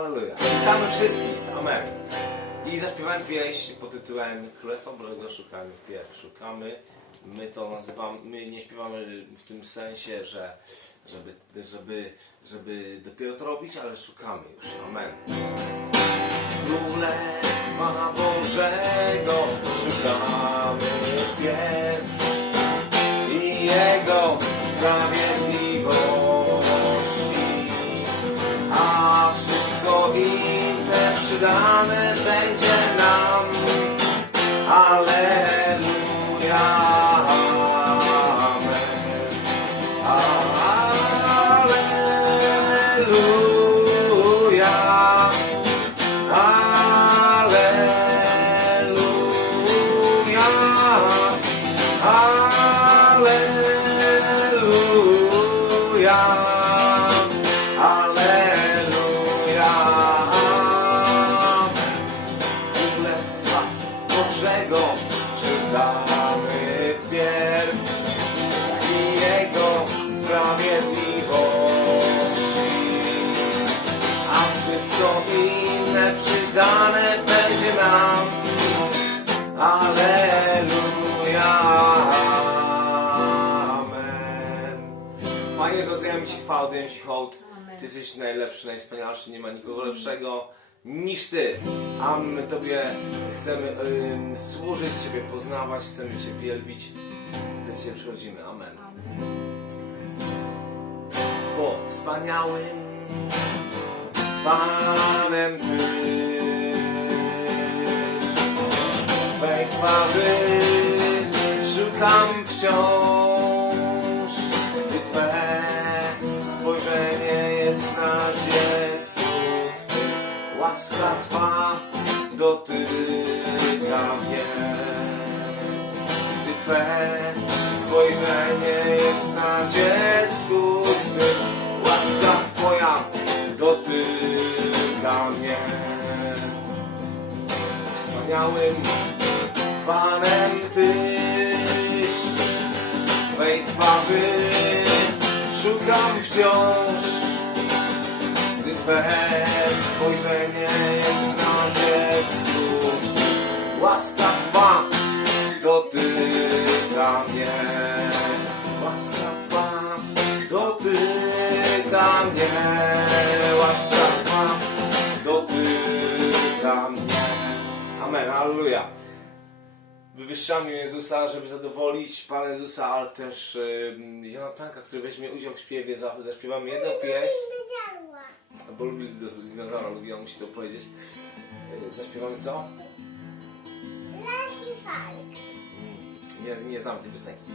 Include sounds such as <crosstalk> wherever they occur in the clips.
Halleluja. Witamy wszystkich. Amen. I zaśpiewałem pieśń pod tytułem Królestwa Bożego szukamy wpierw. Szukamy. My to nazywamy, my nie śpiewamy w tym sensie, że żeby, żeby, żeby dopiero to robić, ale szukamy już. Amen. Królestwa Bożego szukamy wpierw i Jego sprawiedliwości, inne przydane będzie nam. Alleluja. Wszystko inne przydane będzie nam. Alleluja. Amen. Panie, Jezu, oddajemy Ci chwałę, oddajemy Ci hołd. Ty jesteś najlepszy, najwspanialszy, nie ma nikogo lepszego niż Ty. A my Tobie chcemy służyć, Ciebie poznawać, chcemy Cię wielbić. Do Ciebie przychodzimy. Amen. Bo wspaniałym Panem Ty Twej twarzy szukam wciąż, gdy Twe spojrzenie jest na dziecku Twych. Łaska Twa dotyka mnie. Gdy Twe spojrzenie jest na dziecku wspaniałym Panem Tyś. Twej twarzy szukam wciąż, gdy Twe spojrzenie jest na dziecku. Halleluja. Wywyższamy Jezusa, żeby zadowolić Pana Jezusa, ale też y, Jonatanka, który weźmie udział w śpiewie. Za- Zaśpiewamy jedną pieśń, bo lubi do- dinozaura, lubi, on musi to powiedzieć. Zaśpiewamy co? Mm, Nie, nie znam tej piosenki.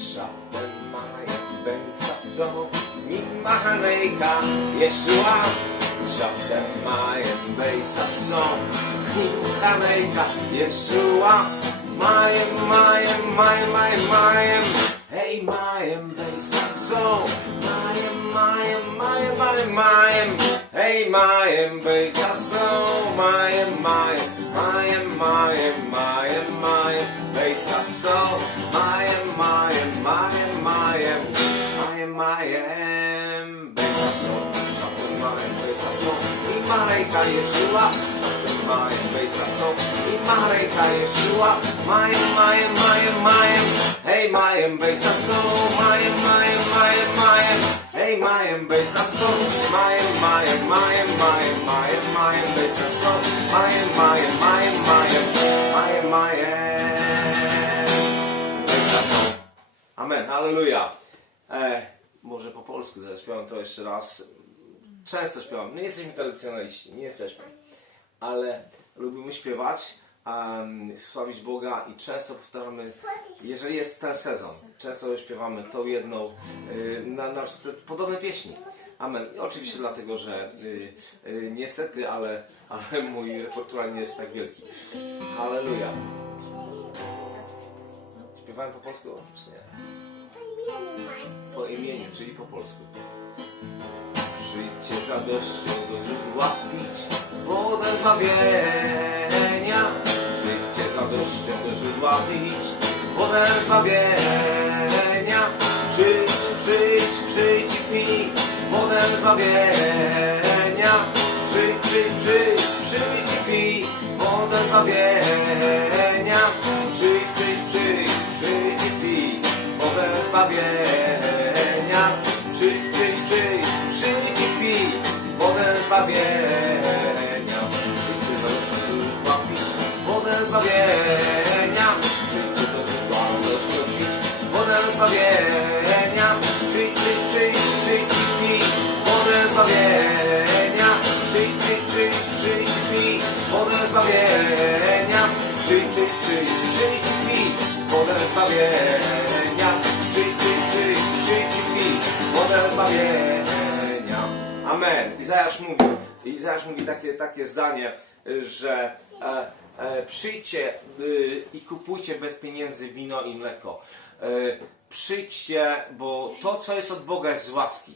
Żaden maja bęca są, nim machanejka Jeszua. Żaden majem bejsa są, nim machanejka Jeszua. Majem, majem, majem, majem, majem. Hej, majem bejsa są, majem, majem, majem, majem, majem. Hej, majem bejsa są, majem, majem, majem, majem, majem, majem. Bejsa są, majem, majem, majem, majem, majem, majem. Marejka majem bejsa są. I Marejka Jeszua, majem, majem, majem, majem. Hej, majem bejsa są, majem, majem, majem, majem. Hej, majem bejsa są, majem, majem, majem, majem, majem, majem bejsa są. Majem, majem, majem, majem, majem, majem. Bejsa są. Amen, halleluja. E, może po polsku zaraz śpiewam to jeszcze raz. Często śpiewam. My jesteśmy tradycjonaliści, nie jesteśmy. Ale lubimy śpiewać, um, sławić Boga i często powtarzamy, jeżeli jest ten sezon, często śpiewamy tą jedną, y, na, na podobne pieśni. Amen. I oczywiście dlatego, że y, y, niestety, ale, ale mój repertuar nie jest tak wielki. Halleluja. Śpiewałem po polsku, czy nie? Po imieniu, czyli po polsku. Życie za deszczu łapić wodę zbawienia. Życie za deszczem do źródła pić wodę zbawienia. Przyjdź, przyjdź, przyjdź i pij wodę zbawienia. Przyjdź, przyjdź, przyjdź, przyjdź i pij wodę zbawienia. Przyjdź, przyjdź, przyjdź, przyjdź i pij wodę zbawienia. Amen. Izajasz mówi, Izajasz mówi takie, takie zdanie, że e, e, przyjdźcie y, i kupujcie bez pieniędzy wino i mleko. E, przyjdźcie, bo to, co jest od Boga, jest z łaski.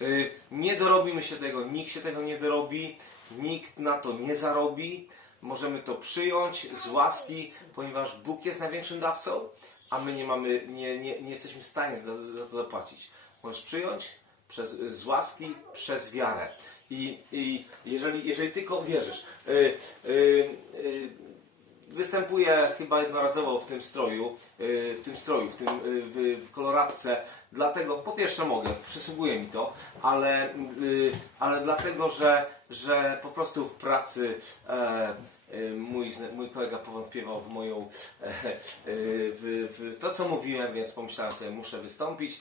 Y, nie dorobimy się tego, nikt się tego nie dorobi, nikt na to nie zarobi. Możemy to przyjąć z łaski, ponieważ Bóg jest największym dawcą, a my nie mamy, nie, nie, nie jesteśmy w stanie za, za to zapłacić. Możesz przyjąć przez, z łaski, przez wiarę. I, i jeżeli, jeżeli tylko wierzysz. Y, y, y, występuję chyba jednorazowo w tym stroju, y, w tym stroju, w tym y, w, w koloradce, dlatego po pierwsze mogę, przysługuje mi to, ale, y, ale dlatego, że, że po prostu w pracy e, mój, zna- mój kolega powątpiewał w moją e, e, w, w to, co mówiłem, więc pomyślałem sobie, muszę wystąpić.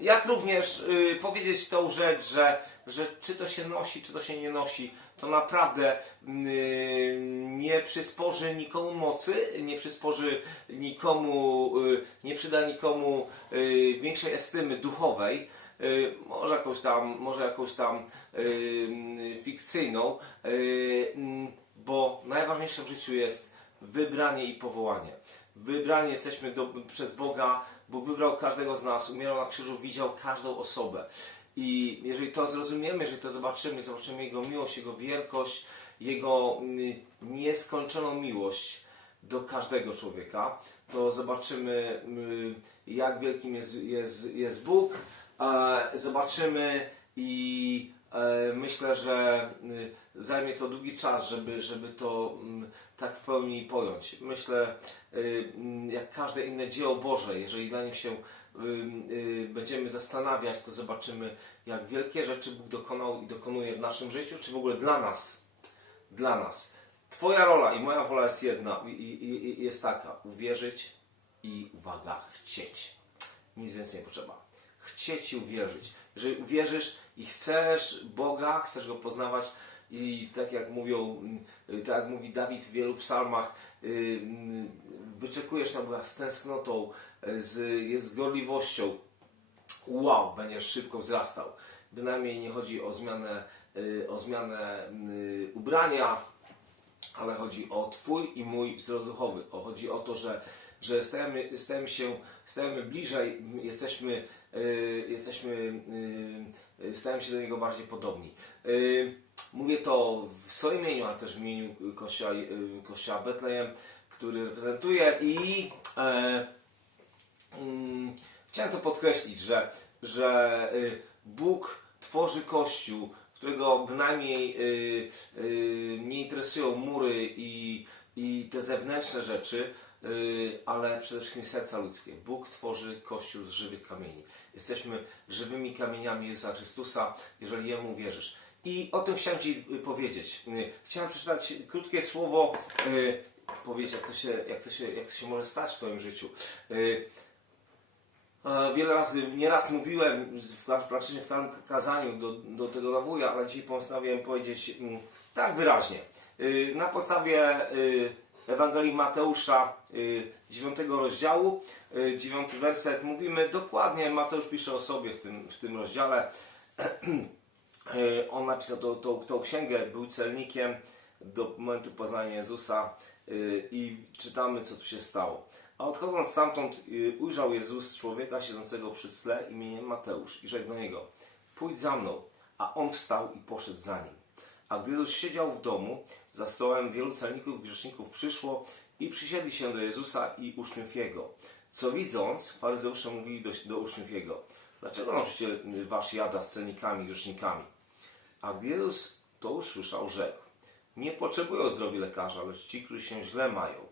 Jak również powiedzieć tą rzecz, że, że czy to się nosi, czy to się nie nosi, to naprawdę nie przysporzy nikomu mocy, nie przysporzy nikomu, nie przyda nikomu większej estymy duchowej, może jakąś tam, może jakąś tam y, fikcyjną, y, mm, bo najważniejsze w życiu jest wybranie i powołanie. Wybrani jesteśmy do, przez Boga, Bóg wybrał każdego z nas, umierał na krzyżu, widział każdą osobę. I jeżeli to zrozumiemy, jeżeli to zobaczymy, zobaczymy Jego miłość, Jego wielkość, Jego mm, nieskończoną miłość do każdego człowieka, to zobaczymy, mm, jak wielkim jest, jest, jest Bóg, zobaczymy i myślę, że y, zajmie to długi czas, żeby, żeby to mm, tak w pełni pojąć. Myślę, y, mm, jak każde inne dzieło Boże, jeżeli na nim się y, będziemy zastanawiać, to zobaczymy, jak wielkie rzeczy Bóg dokonał i dokonuje w naszym życiu, czy w ogóle dla nas. Dla nas. Twoja rola i moja wola jest jedna i, i, i jest taka: uwierzyć i uwaga, chcieć. Nic więcej nie potrzeba. Chcieć i uwierzyć. Jeżeli uwierzysz i chcesz Boga, chcesz Go poznawać i tak jak mówią, y, tak jak mówi Dawid w wielu psalmach, y, y, wyczekujesz na Boga z tęsknotą, z, z gorliwością, wow, będziesz szybko wzrastał. Bynajmniej nie chodzi o zmianę, o zmianę ubrania, ale chodzi o Twój i mój wzrost duchowy. Chodzi o to, że, że stajemy, stajemy się, stajemy bliżej, jesteśmy, jesteśmy, y, y, stajemy się do Niego bardziej podobni. Mówię to w swoim imieniu, ale też w imieniu Kościoła, Kościoła Betlejem, który reprezentuję i e, Mm, chciałem to podkreślić, że, że Bóg tworzy Kościół, którego bynajmniej nie interesują mury i, i te zewnętrzne rzeczy, ale przede wszystkim serca ludzkie. Bóg tworzy Kościół z żywych kamieni. Jesteśmy żywymi kamieniami Jezusa Chrystusa, jeżeli Jemu wierzysz. I o tym chciałem Ci y, powiedzieć. Y, Chciałem przeczytać krótkie słowo, y, powiedzieć jak to się, jak to się, jak to się może stać w Twoim życiu. Wiele razy, nieraz mówiłem praktycznie w każdym kazaniu do, do tego nawuja, ale dzisiaj postanowiłem powiedzieć mm, tak wyraźnie. Na podstawie Ewangelii Mateusza, y, 9 rozdziału, y, 9 werset, mówimy dokładnie, Mateusz pisze o sobie w tym, w tym rozdziale. <clears throat> Y, On napisał tą, tą, tą księgę, był celnikiem do momentu poznania Jezusa y, i czytamy, co tu się stało. A odchodząc stamtąd, y, ujrzał Jezus człowieka siedzącego przy tle imieniem Mateusz i rzekł do niego: Pójdź za mną. A on wstał i poszedł za nim. A gdy Jezus siedział w domu, za stołem wielu celników i grzeszników przyszło i przysiedli się do Jezusa i uczniów Jego. Co widząc, faryzeusze mówili do, do uczniów Jego: Dlaczego nauczyciel wasz jada z celnikami grzesznikami? A gdy Jezus to usłyszał, rzekł: Nie potrzebują zdrowi lekarza, lecz ci, którzy się źle mają.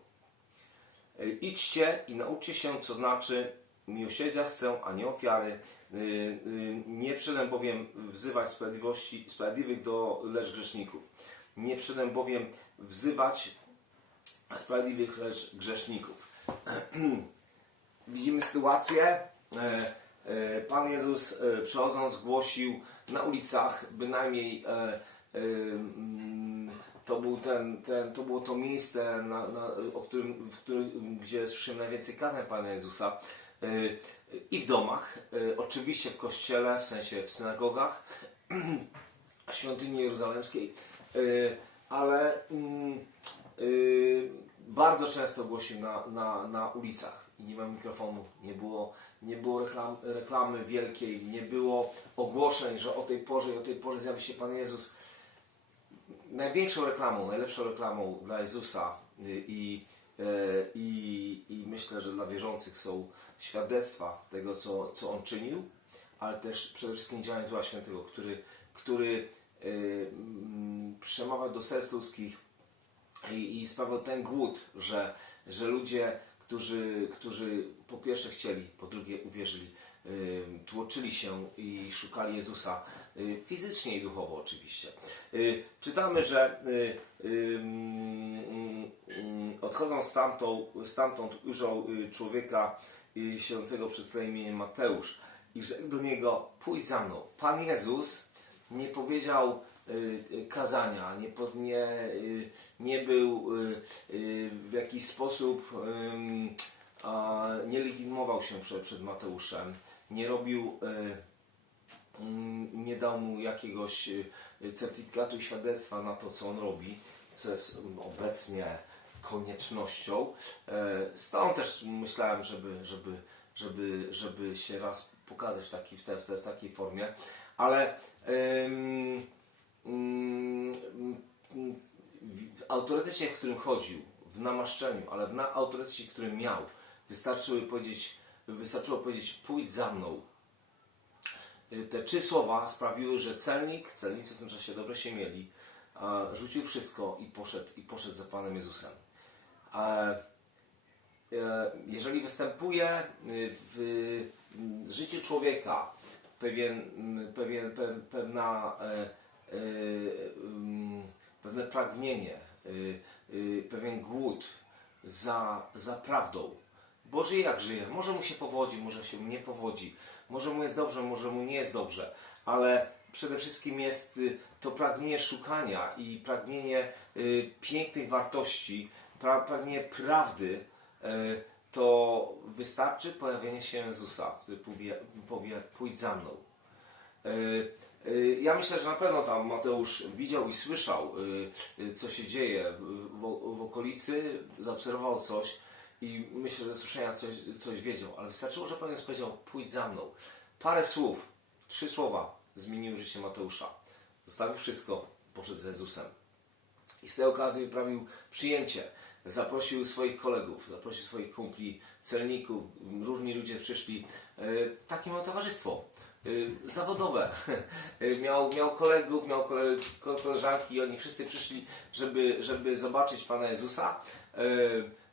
E, Idźcie i nauczcie się, co znaczy miłosierdzia chcę, a nie ofiary. Y, y, Nie przyszedłem bowiem wzywać sprawiedliwości, sprawiedliwych do lecz grzeszników. Nie przyszedłem bowiem wzywać sprawiedliwych lecz grzeszników. <clears throat> Widzimy sytuację. e, e, Pan Jezus e, przechodząc głosił na ulicach, bynajmniej mm, to, był ten, ten, to było to miejsce, na, na, o którym, w którym, gdzie słyszałem najwięcej kazań Pana Jezusa. E, I w domach, e, oczywiście w kościele, w sensie w synagogach, <clears throat> świątyni jeruzalemskiej, y, ale mm, y, bardzo często głosił na, na, na ulicach i nie ma mikrofonu, nie było, nie było reklam, reklamy wielkiej, nie było ogłoszeń, że o tej porze i o tej porze zjawi się Pan Jezus. Największą reklamą, najlepszą reklamą dla Jezusa y, i, i, i myślę, że dla wierzących są świadectwa tego, co, co On czynił, ale też przede wszystkim działanie Ducha Świętego, który, który y, mm, przemawia do serc ludzkich i, i sprawiał ten głód, że, że ludzie, którzy, którzy po pierwsze chcieli, po drugie uwierzyli, y, tłoczyli się i szukali Jezusa fizycznie i duchowo oczywiście. Y, czytamy, że y, y, odchodząc stamtąd, stamtąd ujrzał y, człowieka y, siedzącego przed swoim imieniem Mateusz i rzekł do niego, pójdź za mną. Pan Jezus nie powiedział y, y, kazania, nie, nie, y, nie był y, y, w jakiś sposób, nie legitymował się przed, Mateuszem, nie robił, y, nie dał mu jakiegoś y, certyfikatu i świadectwa na to, co on robi, co jest mm, obecnie koniecznością. E, Stąd też myślałem, żeby, żeby, żeby, żeby się raz pokazać w, taki, w, te, w, te, w takiej formie, ale ym, ym, w autorytecie, w którym chodził, w namaszczeniu, ale w na autorytecie, który miał, wystarczyło powiedzieć, wystarczyło powiedzieć pójdź za mną. Y, Te trzy słowa sprawiły, że celnik, celnicy w tym czasie dobrze się mieli, rzucił wszystko i poszedł, i poszedł za Panem Jezusem. E, jeżeli występuje y, w życiu człowieka pewien, pewien, pe, pewna, e, e, pewne pragnienie, y, y, pewien głód za, za prawdą, bo żyje jak żyje. Może mu się powodzi, może się mu nie powodzi, może mu jest dobrze, może mu nie jest dobrze, ale przede wszystkim jest y, to pragnienie szukania i pragnienie y, pięknych wartości, pra, pragnienie prawdy, y, to wystarczy pojawienie się Jezusa, który powie, pójdź za mną. Ja myślę, że na pewno tam Mateusz widział i słyszał, co się dzieje w, w okolicy, zaobserwował coś i myślę, że ze słyszenia coś, coś wiedział, ale wystarczyło, że Jezus powiedział, pójdź za mną. Parę słów, trzy słowa zmieniły życie Mateusza. Zostawił wszystko, poszedł z Jezusem. I z tej okazji wyprawił przyjęcie. Zaprosił swoich kolegów, zaprosił swoich kumpli, celników. Różni ludzie przyszli. E, Takie miał towarzystwo e, zawodowe. E, Miał, miał kolegów, miał kole, ko- koleżanki i oni wszyscy przyszli, żeby, żeby zobaczyć Pana Jezusa.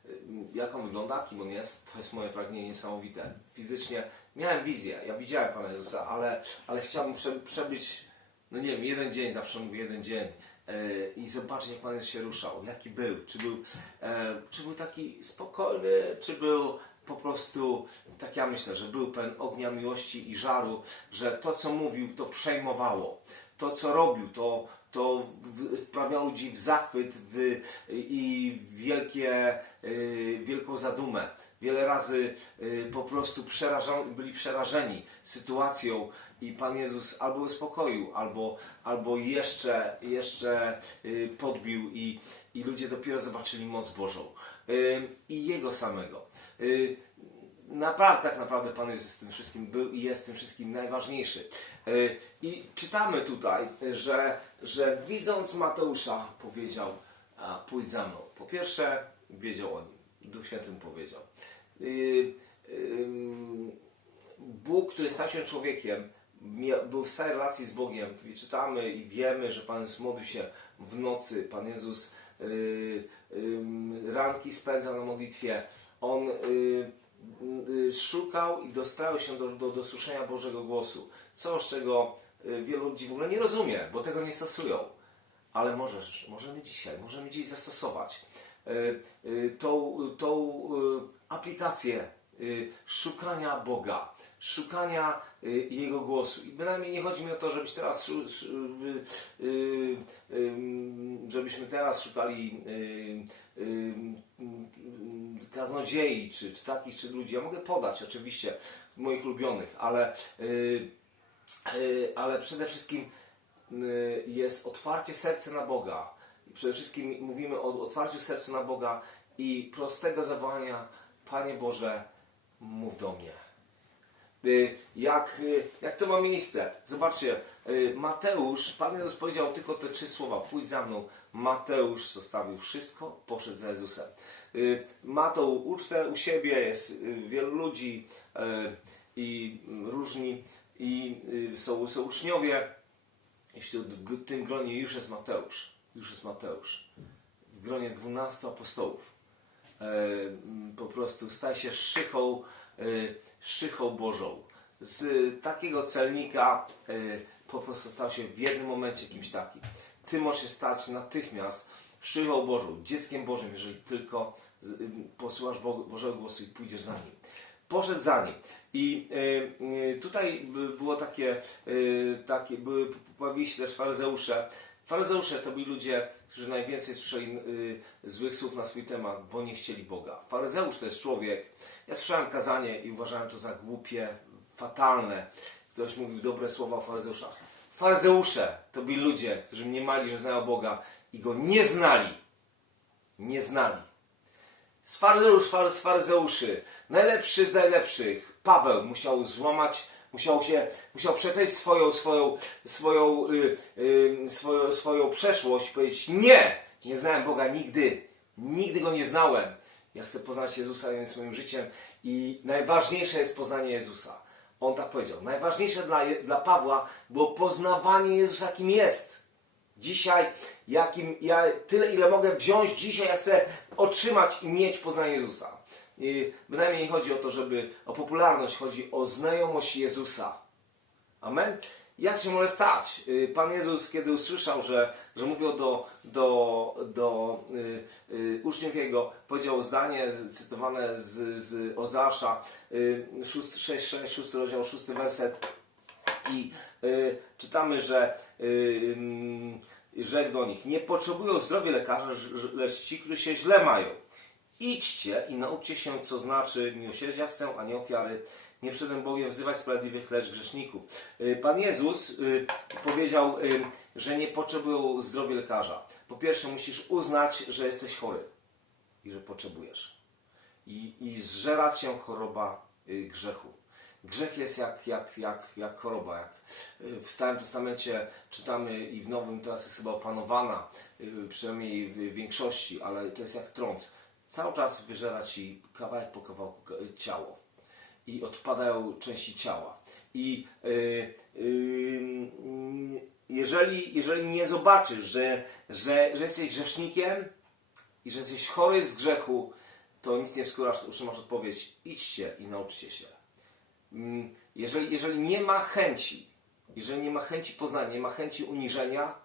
E, Jak on wygląda, kim on jest, to jest moje pragnienie niesamowite. Fizycznie miałem wizję, ja widziałem Pana Jezusa, ale, ale chciałbym prze, przebyć no nie wiem, jeden dzień, zawsze mówię jeden dzień e, i zobaczyć jak Pan Jezus się ruszał, jaki był, czy był, e, czy był taki spokojny, czy był po prostu, tak ja myślę, że był pełen ognia miłości i żaru, że to co mówił to przejmowało, to co robił to, to w- wprawiało ludzi w zachwyt w, i wielkie, y, wielką zadumę. Wiele razy y, po prostu przeraża, byli przerażeni sytuacją i Pan Jezus albo uspokoił, albo, albo jeszcze, jeszcze y, podbił i, i ludzie dopiero zobaczyli moc Bożą. I Jego samego. Naprawdę, tak naprawdę Pan Jezus tym wszystkim był i jest tym wszystkim najważniejszy. Y, I czytamy tutaj, że, że widząc Mateusza powiedział, pójdź za mną. Po pierwsze, wiedział o nim. Duch Święty mu powiedział. Y, ym, Bóg, który stał się człowiekiem, był w stałej relacji z Bogiem. Czytamy i wiemy, że Pan Jezus modlił się w nocy. Pan Jezus ranki spędzał na modlitwie. On szukał i dostał się do, do, do słyszenia Bożego głosu. Coś, czego y, wielu ludzi w ogóle nie rozumie, bo tego nie stosują. Ale możesz, możemy dzisiaj, możemy dziś zastosować y, y, tą, tą y, aplikację y, szukania Boga, szukania y, Jego głosu. I bynajmniej nie chodzi mi o to, żebyś teraz, y, żebyśmy teraz szukali y, kaznodziei, czy, czy takich, czy ludzi. Ja mogę podać oczywiście moich ulubionych, ale, ale przede wszystkim jest otwarcie serca na Boga. Przede wszystkim mówimy o otwarciu serca na Boga i prostego zawołania, Panie Boże, mów do mnie. Y, Jak, y, jak to ma miejsce? Zobaczcie, y, Mateusz, Pan Jezus powiedział tylko te trzy słowa, pójdź za mną. Mateusz zostawił wszystko, poszedł za Jezusem. Ma tą ucztę u siebie, jest wielu ludzi i różni, i są, są uczniowie. I wśród, w tym gronie już jest Mateusz. Już jest Mateusz. W gronie 12 apostołów po prostu staje się szychą, e, szychą Bożą. Z takiego celnika e, po prostu stał się w jednym momencie kimś takim. Ty możesz stać natychmiast szychą Bożą, dzieckiem Bożym, jeżeli tylko ym, posłuchasz Bo, Bożego głosu i pójdziesz za Nim. Poszedł za Nim. I e, e, tutaj by- było takie, e, takie były, pojawili się też faryzeusze, Faryzeusze to byli ludzie, którzy najwięcej słyszeli y, złych słów na swój temat, bo nie chcieli Boga. Faryzeusz to jest człowiek. Ja słyszałem kazanie i uważałem to za głupie, fatalne. Ktoś mówił dobre słowa o faryzeuszach. Faryzeusze to byli ludzie, którzy mniemali, że znają Boga i Go nie znali. Nie znali. Z faryzeusz, far- z faryzeuszy, najlepszy z najlepszych, Paweł musiał złamać, musiał się, musiał przekreślić swoją, swoją, swoją, y, y, swoją, swoją przeszłość i powiedzieć nie, nie znałem Boga nigdy, nigdy Go nie znałem. Ja chcę poznać Jezusa więc moim życiem i najważniejsze jest poznanie Jezusa. On tak powiedział. Najważniejsze dla, dla Pawła było poznawanie Jezusa, kim jest. Dzisiaj, jakim ja tyle, ile mogę wziąć, dzisiaj ja chcę otrzymać i mieć poznanie Jezusa. I bynajmniej nie chodzi o to, żeby o popularność, chodzi o znajomość Jezusa. Amen. Jak się może stać? Y, Pan Jezus, kiedy usłyszał, że, że mówią do, do, do y, y, uczniów Jego, powiedział zdanie cytowane z, z Ozasza, y, 6, 6, 6, 6 rozdział, 6 werset. I y, czytamy, że rzekł do nich, nie potrzebują zdrowi lekarze, ż- lecz ci, którzy się źle mają. Idźcie i nauczcie się, co znaczy miłosierdzia chcę, a nie ofiary. Nie przyszedłem bowiem wzywać sprawiedliwych, lecz grzeszników. Y, Pan Jezus y, powiedział, że nie potrzebują zdrowi lekarza. Po pierwsze, musisz uznać, że jesteś chory i że potrzebujesz i, i zżera cię choroba grzechu. Grzech jest jak, jak, jak, jak choroba. Jak y, w Starym Testamencie czytamy i w Nowym teraz jest chyba opanowana, y, przynajmniej w większości, ale to jest jak trąd. Cały czas wyżera ci kawałek po kawałku ka- ciało i odpadają części ciała. I y, y, mm, jeżeli, jeżeli nie zobaczysz, że, że, że jesteś grzesznikiem, i że jesteś chory z grzechu, to nic nie wskórasz, to odpowiedź. Idźcie i nauczcie się. Mm, Jeżeli, jeżeli nie ma chęci, jeżeli nie ma chęci poznania, nie ma chęci uniżenia,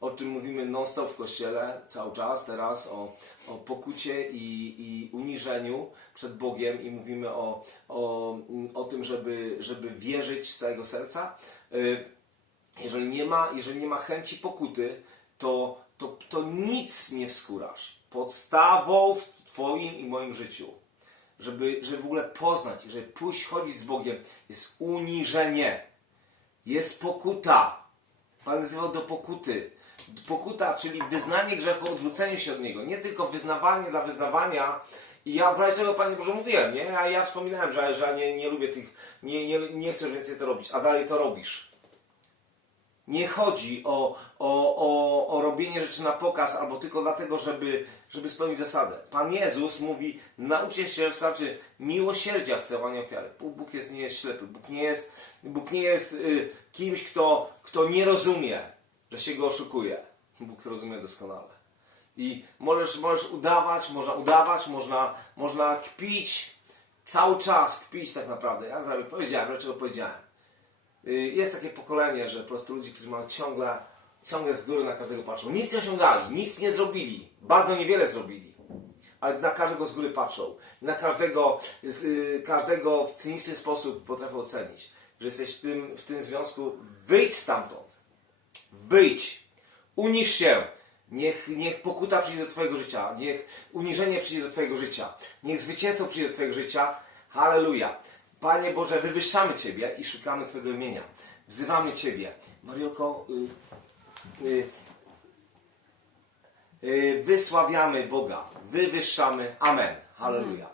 o czym mówimy non-stop w kościele cały czas teraz, o, o pokucie i, i uniżeniu przed Bogiem i mówimy o, o, o tym, żeby, żeby wierzyć z całego serca. Y, jeżeli nie ma, jeżeli nie ma chęci pokuty, to, to, to nic nie wskórasz. Podstawą w Twoim i moim życiu, żeby, żeby w ogóle poznać, żeby pójść chodzić z Bogiem, jest uniżenie, jest pokuta. Pan nazywał do pokuty. Pokuta, czyli wyznanie grzechu, odwrócenie się od niego. Nie tylko wyznawanie dla wyznawania. I ja w razie czego Panie Boże mówiłem, nie? A ja wspominałem, że, że nie, nie lubię tych, nie, nie, nie chcę więcej to robić, a dalej to robisz. Nie chodzi o, o, o, o robienie rzeczy na pokaz albo tylko dlatego, żeby, żeby spełnić zasadę. Pan Jezus mówi, nauczcie się, to znaczy miłosierdzia w całowaniu ofiary. Bóg jest, nie jest ślepy. Bóg nie jest, Bóg nie jest y, kimś, kto, kto nie rozumie, że się go oszukuje. Bóg rozumie doskonale. I możesz, możesz udawać, można udawać, można, można kpić, cały czas kpić tak naprawdę. Ja zaraz powiedziałem, dlaczego powiedziałem. Y, jest takie pokolenie, że po prostu ludzie, którzy mają ciągle, ciągle z góry na każdego patrzą. Nic nie osiągali, nic nie zrobili, bardzo niewiele zrobili. Ale na każdego z góry patrzą. Na każdego, z, y, każdego w cyniczny sposób potrafią ocenić. Że jesteś w tym, w tym związku, wyjdź stamtąd. Wyjdź. Unisz się. Niech, niech pokuta przyjdzie do Twojego życia. Niech uniżenie przyjdzie do Twojego życia. Niech zwycięstwo przyjdzie do Twojego życia. Halleluja. Panie Boże, wywyższamy Ciebie i szukamy Twojego imienia. Wzywamy Ciebie. Mariolko, y, y, y, wysławiamy Boga. Wywyższamy. Amen. Halleluja.